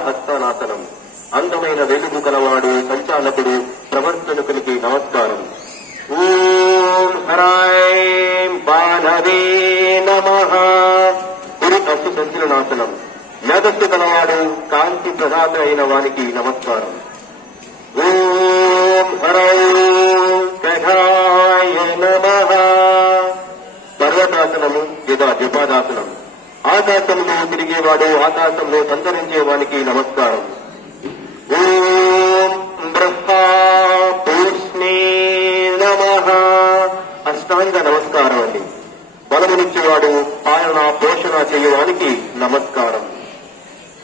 పాదహస్తానాసనం. అందమైన వెలుగు కలవాడు సంచాలకుడు ప్రవర్తనకునికి నమస్కారం. ఓం హరాయం బాధవే నమః. గురు అస్సు సంచలనాసనం. మేధస్సు కలవాడు కాంతి ప్రదాత అయిన వానికి నమస్కారం. ఓం హరైం కఠాయ నమః. పర్వతాసనము లేదా జపాదాసనం. ఆకాశంలో తిరిగేవాడు ఆకాశంలో సంచరించే వానికి నమస్కారం. ఓం బ్రహ్మా పూష్ణే నమః. అష్టాంగ నమస్కారం అండి. బలమునిచ్చేవాడు పాలన పోషణ చేయవానికి నమస్కారం.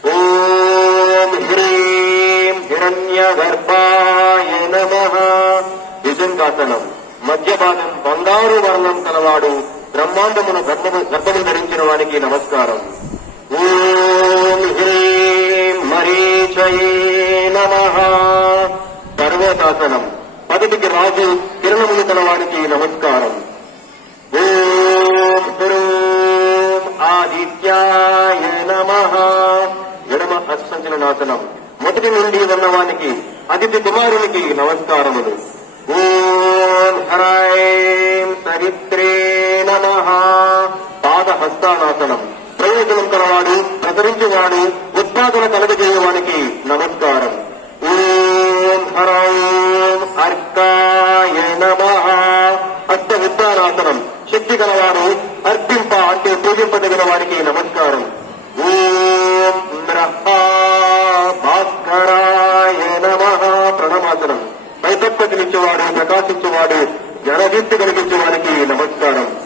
ఓం హ్రీం హిరణ్యగర్భాయ నమః. విజంగాసనం. మధ్యభాగం బంగారు వర్ణం కలవాడు బ్రహ్మాండమును గర్భము ధరించిన వానికి నమస్కారం. ఓం హ్రీం మరీచయే నమః. పర్వతాసనం. పదవికి రాజు కిరణములు కలవానికి నమస్కారం. ఓం హ్రూం ఆదిత్యాయ నమః. ఎడమ హస్తంచలనాసనం. మొదటి నుండి ఉన్నవానికి అతిథి కుమారునికి నమస్కారములు. ఓం హ్రైం సరిత్రే నమః. పాదహస్తానాసనం. ప్రయోజనం కలవాడు ప్రసరించేవాడు ఉత్పాదన కలగజేయవానికి నమస్కారం. ఓం హ్రైం అర్కాయ నమః. హస్త ఉద్దానాసనం. శక్తి కలవాడు అర్పింప అంటే పూజింపదగిన వారికి నమస్కారం. ఓం బ్రహ్మా భాస్కరాయ నమః. ప్రణమాసనం. వైతత్వతినిచ్చేవాడు ప్రకాశించేవాడు జనదీప్తి కలిగించే వారికి నమస్కారం.